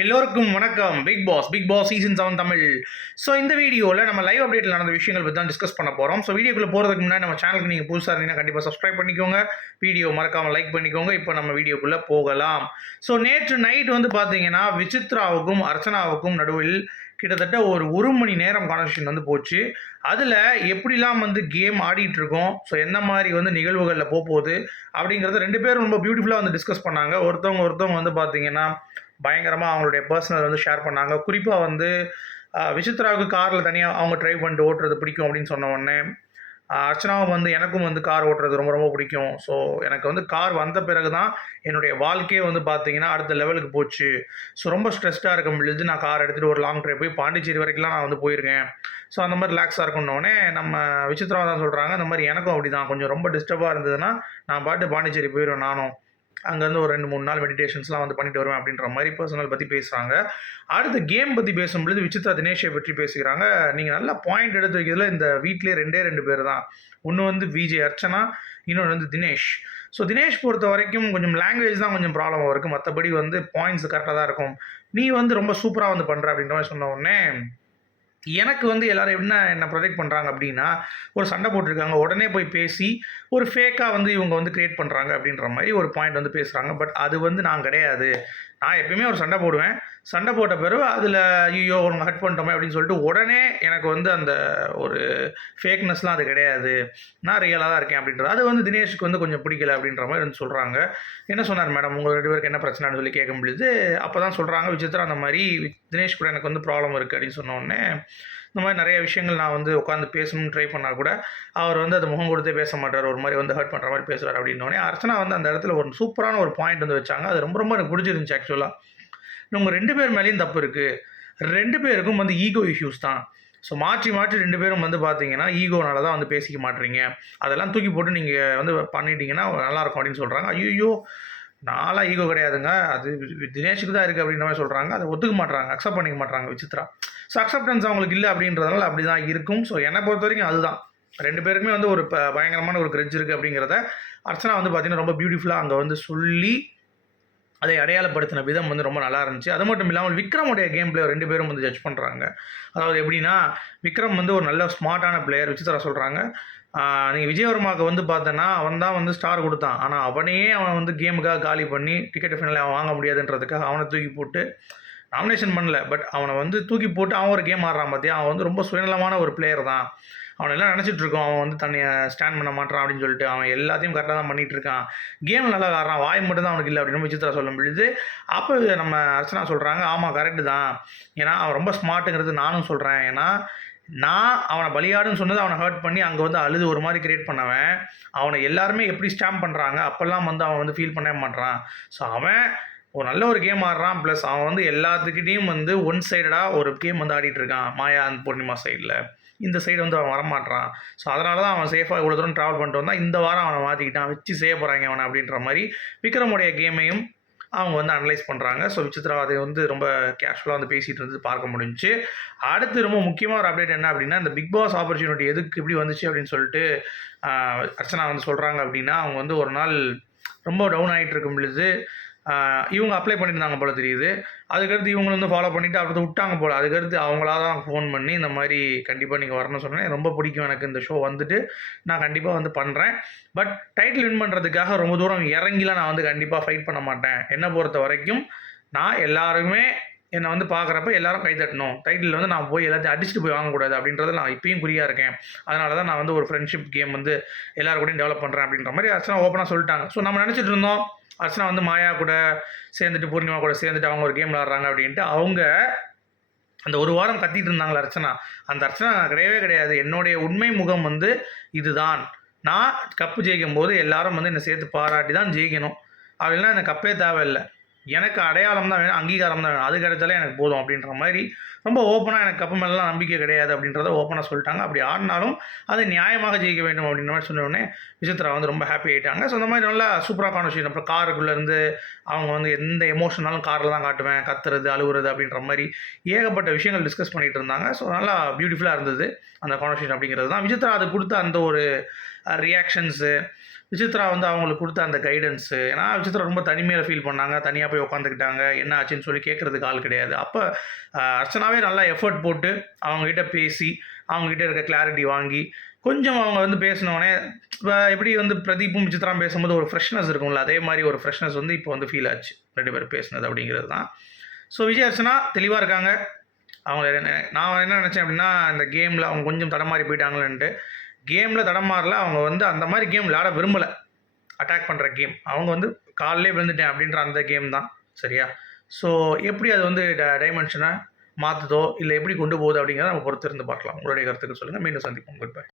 எல்லோருக்கும் வணக்கம். Bigg Boss Bigg Boss season seven Tamil. So இந்த வீடியோவில் நம்ம லைவ் அப்டேட்டில் நடந்த விஷயங்கள் பற்றி தான் டிஸ்கஸ் பண்ண போகிறோம் ஸோ வீடியோக்குள்ள போகிறதுக்கு முன்னாடி நம்ம சேனலுக்கு நீங்கள் புதுசாக இருந்தீங்கன்னா கண்டிப்பாக சப்ஸ்கிரைப் பண்ணிக்கோங்க. வீடியோ மறக்காமல் லைக் பண்ணிக்கோங்க. இப்போ நம்ம வீடியோக்குள்ளே போகலாம். ஸோ நேற்று நைட் வந்து பார்த்தீங்கன்னா விசித்ராவுக்கும் அர்ச்சனாவுக்கும் நடுவில் கிட்டத்தட்ட ஒரு ஒரு மணி நேரம் கான்வர்சேஷன் வந்து போச்சு. அதில் எப்படிலாம் வந்து கேம் ஆடிட்டு இருக்கோம்? ஸோ எந்த மாதிரி வந்து நிகழ்வுகளில் போகுது? அப்படிங்கிறத ரெண்டு பேரும் ரொம்ப பியூட்டிஃபுல்லாக வந்து டிஸ்கஸ் பண்ணாங்க. ஒருத்தவங்க ஒருத்தவங்க வந்து பார்த்தீங்கன்னா பயங்கரமாக அவங்களுடைய பர்சனல் வந்து ஷேர் பண்ணாங்க. குறிப்பாக வந்து விசித்ராவுக்கு காரில் தனியாக அவங்க ட்ரைவ் பண்ணிட்டு ஓட்டுறது பிடிக்கும் அப்படின்னு சொன்ன உடனே அர்ச்சனாவும் வந்து எனக்கும் வந்து கார் ஓட்டுறது ரொம்ப ரொம்ப பிடிக்கும். ஸோ எனக்கு வந்து கார் வந்த பிறகு தான் என்னுடைய வாழ்க்கையே வந்து பார்த்தீங்கன்னா அடுத்த லெவலுக்கு போச்சு. ஸோ ரொம்ப ஸ்ட்ரெஸ்டாக இருக்கும் முடியுது நான் கார் எடுத்துகிட்டு ஒரு லாங் ட்ரைவ் போய் பாண்டிச்சேரி வரைக்கும்லாம் நான் வந்து போயிருக்கேன். ஸோ அந்த மாதிரி ரிலாக்ஸாக இருக்கணுன்னே நம்ம விசித்ராவை தான் சொல்கிறாங்க அந்த மாதிரி எனக்கும் அப்படி தான் கொஞ்சம் ரொம்ப டிஸ்டர்பாக இருந்ததுன்னா நான் பாட்டு பாண்டிச்சேரி போயிடுவேன் நானும். அங்கேருந்து ஒரு ரெண்டு மூணு நாள் மெடிடேஷன்ஸ்லாம் வந்து பண்ணிட்டு வருவேன் அப்படின்ற மாதிரி பர்சனல் பற்றி பேசுகிறாங்க அடுத்து கேம் பற்றி பேசும்பொழுது விசித்ரா தினேஷை பற்றி பேசுகிறாங்க. நீங்கள் நல்லா பாயிண்ட் எடுத்து வைக்கிறதுல இந்த வீட்டிலே ரெண்டே ரெண்டு பேர் தான். ஒன்று வந்து விஜய் அர்ச்சனா இன்னொன்று வந்து தினேஷ். ஸோ தினேஷ் பொறுத்த வரைக்கும் கொஞ்சம் லாங்குவேஜ் தான் கொஞ்சம் ப்ராப்ளம் இருக்குது மற்றபடி வந்து பாயிண்ட்ஸ் கரெக்டாக தான் இருக்கும். நீ வந்து ரொம்ப சூப்பராக வந்து பண்ணுற அப்படின்ற மாதிரி சொன்ன உடனே எனக்கு வந்து எல்லோரும் என்ன என்ன ப்ரொஜெக்ட் பண்ணுறாங்க அப்படின்னா ஒரு சண்டை போட்டிருக்காங்க உடனே போய் பேசி ஒரு ஃபேக்காக வந்து இவங்க வந்து க்ரியேட் பண்ணுறாங்க அப்படின்ற மாதிரி ஒரு பாயிண்ட் வந்து பேசுகிறாங்க பட் அது வந்து நான் கிடையாது. நான் எப்பயுமே ஒரு சண்டை போடுவேன். சண்டை போட்ட பிறகு அதில் ஐயோ உனக்கு ஹட் பண்ணிட்டோமே அப்படின்னு சொல்லிட்டு உடனே எனக்கு வந்து அந்த ஒரு ஃபேக்னஸ்லாம் அது கிடையாது. நான் ரியலாக தான் இருக்கேன் அப்படின்றது. அது வந்து தினேஷுக்கு வந்து கொஞ்சம் பிடிக்கல அப்படின்ற மாதிரி வந்து சொல்கிறாங்க என்ன சொன்னார் மேடம் உங்கள் ரெண்டு பேருக்கு என்ன பிரச்சனைன்னு சொல்லி கேட்கும் பொழுது அப்போ தான் சொல்கிறாங்க விசித்திரம் அந்த மாதிரி தினேஷ் கூட எனக்கு வந்து ப்ராப்ளம் இருக்குது அப்படின்னு சொன்னோடனே இந்த மாதிரி நிறைய விஷயங்கள் நான் வந்து உட்காந்து பேசணும்னு ட்ரை பண்ணால் கூட அவர் வந்து அது முகம் கொடுத்தே பேச மாட்டார். ஒரு மாதிரி வந்து ஹர்ட் பண்ணுற மாதிரி பேசுவார் அப்படின்னோடனே அர்ச்சனா வந்து அந்த இடத்துல ஒரு சூப்பரான ஒரு பாயிண்ட் வந்து வச்சாங்க. அது ரொம்ப ரொம்ப எனக்கு பிடிச்சிருந்துச்சு ஆக்சுவலாக உங்கள் ரெண்டு பேர் மேலேயும் தப்பு இருக்குது ரெண்டு பேருக்கும் வந்து ஈகோ இஷ்யூஸ் தான். ஸோ மாற்றி மாற்றி ரெண்டு பேரும் வந்து பார்த்தீங்கன்னா ஈகோனால தான் வந்து பேசிக்க மாட்டீங்க அதெல்லாம் தூக்கி போட்டு நீங்கள் வந்து பண்ணிட்டீங்கன்னா நல்லாயிருக்கும் அப்படின்னு சொல்கிறாங்க ஐயோ நான்லாம் ஈகோ கிடையாதுங்க. அது தினேஷுக்கு தான் இருக்குது அப்படின்ற மாதிரி சொல்கிறாங்க அதை ஒத்துக்க மாட்றாங்க அக்செப்ட் பண்ணிக்க மாட்டாங்க விசித்ரா. ஸோ அக்செப்டன்ஸ் அவங்களுக்கு இல்லை அப்படின்றதுனால அப்படி தான் இருக்கும். ஸோ என்னை பொறுத்த வரைக்கும் அதுதான். ரெண்டு பேருக்குமே வந்து ஒரு ப- பயங்கரமான ஒரு கிரெட்ஜ் இருக்குது அப்படிங்கிறத அர்ச்சனா வந்து பார்த்தீங்கன்னா ரொம்ப பியூட்டிஃபுல்லாக அங்கே வந்து சொல்லி அதை அடையாளப்படுத்தின விதம் வந்து ரொம்ப நல்லா இருந்துச்சு. அது மட்டும் இல்லாமல் விக்ரமுடைய கேம் பிளேயர் ரெண்டு பேரும் வந்து ஜட்ஜ் பண்ணுறாங்க அதாவது எப்படின்னா விக்ரம் வந்து ஒரு நல்ல ஸ்மார்ட்டான பிளேயர் விசித்திரா சொல்கிறாங்க நீங்கள் விஜயவர்மாவுக்கு வந்து பார்த்தோன்னா அவன் தான் வந்து ஸ்டார் கொடுத்தான். ஆனால் அவனையே அவன் வந்து கேமுக்காக காலி பண்ணி டிக்கெட் ஃபைனல் அவன் வாங்க முடியாதுன்றதுக்காக அவனை தூக்கி போட்டு நாமினேஷன் பண்ணல. பட் அவனை வந்து தூக்கி போட்டு அவன் ஒரு கேம் ஆடுறான் பார்த்தியா அவன் வந்து ரொம்ப சுயநலமான ஒரு பிளேயர் தான். அவன் எல்லாம் நினச்சிட்டுருக்கோம் அவன் வந்து தன்னை ஸ்டாண்ட் பண்ண மாட்டான் அப்படின்னு சொல்லிட்டு அவன் எல்லாத்தையும் கரெக்டாக தான் பண்ணிகிட்டு இருக்கான். கேம் நல்லா ஆடுறான். வாய் மட்டும் தான் அவனுக்கு இல்லை அப்படின்னு விசித்திரா சொல்லும் பொழுது அப்போ நம்ம அர்ச்சனா சொல்கிறாங்க ஆமாம் கரெக்டு தான். ஏன்னா அவன் ரொம்ப ஸ்மார்ட்டுங்கிறது நானும் சொல்கிறேன் ஏன்னா நான் அவனை பலியாடுன்னு சொன்னது அவனை ஹர்ட் பண்ணி அங்கே வந்து அழுது ஒரு மாதிரி கிரியேட் பண்ணவன். அவனை எல்லாருமே எப்படி ஸ்டாம்ப் பண்ணுறாங்க அப்போல்லாம் வந்து அவன் வந்து ஃபீல் பண்ணவே மாட்றான். ஸோ அவன் ஒரு நல்ல ஒரு கேம் ஆடுறான். ப்ளஸ் அவன் வந்து எல்லாத்துக்கிட்டேயும் வந்து ஒன் சைடடாக ஒரு கேம் வந்து ஆடிட்டு இருக்கான். மாயா அந்த பூர்ணிமா சைடில் இந்த சைடு வந்து அவன் வரமாட்டான் ஸோ அதனால தான் அவன் சேஃபாக இவ்வளோ தூரம் ட்ராவல் பண்ணிட்டு வந்தான். இந்த வாரம் அவனை மாற்றிக்கிட்டான் வச்சு செய்ய போகிறாங்க அவனை அப்படின்ற மாதிரி விக்ரமுடைய கேமையும் அவங்க வந்து அனலைஸ் பண்ணுறாங்க ஸோ விசித்ரா அதை வந்து ரொம்ப கேஷுவலாக வந்து பேசிகிட்டு இருந்து பார்க்க முடிஞ்சுச்சு. அடுத்து ரொம்ப முக்கியமாக ஒரு அப்டேட் என்ன அப்படின்னா இந்த பிக் பாஸ் ஆப்பர்ச்சுனிட்டி எதுக்கு இப்படி வந்துச்சு அப்படின்னு சொல்லிட்டு அர்ச்சனா வந்து சொல்கிறாங்க அப்படின்னா அவங்க வந்து ஒரு நாள் ரொம்ப டவுன் ஆகிட்டு இருக்கும் பொழுது இவங்க அப்ளை பண்ணியிருந்தாங்க போல் தெரியுது. அதுக்கடுத்து இவங்க வந்து ஃபாலோ பண்ணிவிட்டு அடுத்து விட்டாங்க போல். அதுக்கடுத்து அவங்களா தான் ஃபோன் பண்ணி இந்த மாதிரி கண்டிப்பாக நீங்கள் வரணும்னு சொன்னேன். ரொம்ப பிடிக்கும் எனக்கு இந்த ஷோ வந்துட்டு. நான் கண்டிப்பாக வந்து பண்ணுறேன் பட் டைட்டில் வின் பண்ணுறதுக்காக ரொம்ப தூரம் இறங்கிலாம் நான் வந்து கண்டிப்பாக ஃபைட் பண்ண மாட்டேன். என்னை பொறுத்த வரைக்கும் நான் எல்லாருமே என்னை வந்து பார்க்குறப்ப எல்லாரும் கை தட்டணும். டைட்டில் வந்து நான் போய் எல்லாத்தையும் அடிச்சுட்டு போய் வாங்கக்கூடாது அப்படின்றத நான் இப்பயும் குறியாக இருக்கேன். அதனால தான் நான் வந்து ஒரு ஃப்ரெண்ட்ஷிப் கேம் வந்து எல்லாரும் கூடயும் டெவலப் பண்ணுறேன் அப்படின்ற மாதிரி அர்ச்சனா ஓப்பனாக சொல்லிட்டாங்க. ஸோ நம்ம நினச்சிட்டு இருந்தோம் அர்ச்சனா வந்து மாயா கூட சேர்ந்துட்டு பூர்ணிமா கூட சேர்ந்துட்டு அவங்க ஒரு கேம் விளாட்றாங்க அப்படின்ட்டு அவங்க அந்த ஒரு வாரம் கத்திட்டு இருந்தாங்களா அர்ச்சனா. அந்த அர்ச்சனா கிடையவே கிடையாது. என்னுடைய உண்மை முகம் வந்து இதுதான். நான் கப்பு ஜெயிக்கும் போது எல்லாரும் வந்து என்னை சேர்த்து பாராட்டி தான் ஜெயிக்கணும். அப்படின்னா எனக்கு கப்பே தேவையில்லை. எனக்கு அடையாளம் தான் வேணும் அங்கீகாரம் தான் வேணும். அது கிடைச்சாலே எனக்கு போதும் அப்படின்ற மாதிரி ரொம்ப ஓப்பனாக எனக்கு கப்பு மேலாம் நம்பிக்கை கிடையாது அப்படின்றத ஓப்பனாக சொல்லிட்டாங்க. அப்படி ஆடினாலும் அது நியாயமாக ஜெயிக்க வேண்டும் அப்படின்ற மாதிரி சொன்னோடனே விசித்ரா வந்து ரொம்ப ஹாப்பி ஆகிட்டாங்க ஸோ அந்த மாதிரி நல்லா சூப்பராக கான்வர்சேஷன் அப்புறம் காருக்குள்ளேருந்து அவங்க வந்து எந்த எமோஷனாலும் காரில் தான் காட்டுவேன் கத்துறது அழுகுறது அப்படின்ற மாதிரி ஏகப்பட்ட விஷயங்கள் டிஸ்கஸ் பண்ணிகிட்டு இருந்தாங்க. ஸோ நல்லா பியூட்டிஃபுல்லாக இருந்தது அந்த கான்வர்சேஷன் அப்படிங்கிறது தான். விசித்ரா அது கொடுத்த அந்த ஒரு ரியாக்ஷன்ஸு விசித்ரா வந்து அவங்களுக்கு கொடுத்த அந்த கைடன்ஸு ஏன்னா விசித்ரா ரொம்ப தனிமையில் ஃபீல் பண்ணாங்க. தனியாக போய் உட்காந்துக்கிட்டாங்க என்ன ஆச்சுன்னு சொல்லி கேட்குறதுக்கு ஆள் கிடையாது. அப்போ அர்ச்சனாவே நல்லா எஃபர்ட் போட்டு அவங்ககிட்ட பேசி அவங்ககிட்ட இருக்க கிளாரிட்டி வாங்கி கொஞ்சம் அவங்க வந்து பேசினோடனே இப்போ எப்படி வந்து பிரதீப்பும் விசித்ராம் பேசும்போது ஒரு ஃப்ரெஷ்னஸ் இருக்கும்ல அதே மாதிரி ஒரு ஃப்ரெஷ்னஸ் வந்து இப்போ வந்து ஃபீல் ஆச்சு. ரெண்டு பேர் பேசினது அப்படிங்கிறது தான். ஸோ விஜய் அர்ச்சனா தெளிவாக இருக்காங்க. அவங்க என்ன- நான் என்ன நினச்சேன் அப்படின்னா இந்த கேமில் அவங்க கொஞ்சம் தடமாறி போயிட்டாங்களேன்ட்டு. கேமில் தடமாறல அவங்க வந்து அந்த மாதிரி கேம் விளையாட விரும்பலை. அட்டாக் பண்ணுற கேம் அவங்க வந்து காலிலே விழுந்துட்டேன் அப்படின்ற அந்த கேம் தான். சரியா? ஸோ எப்படி அது வந்து ட டைமென்ஷனை மாற்றுதோ இல்லை எப்படி கொண்டு போகுது அப்படிங்கிறத நம்ம பொறுத்து இருந்து பார்க்கலாம். உங்களுடைய கருத்துக்கு சொல்லுங்கள் மீண்டும் சந்திப்போம். Good bye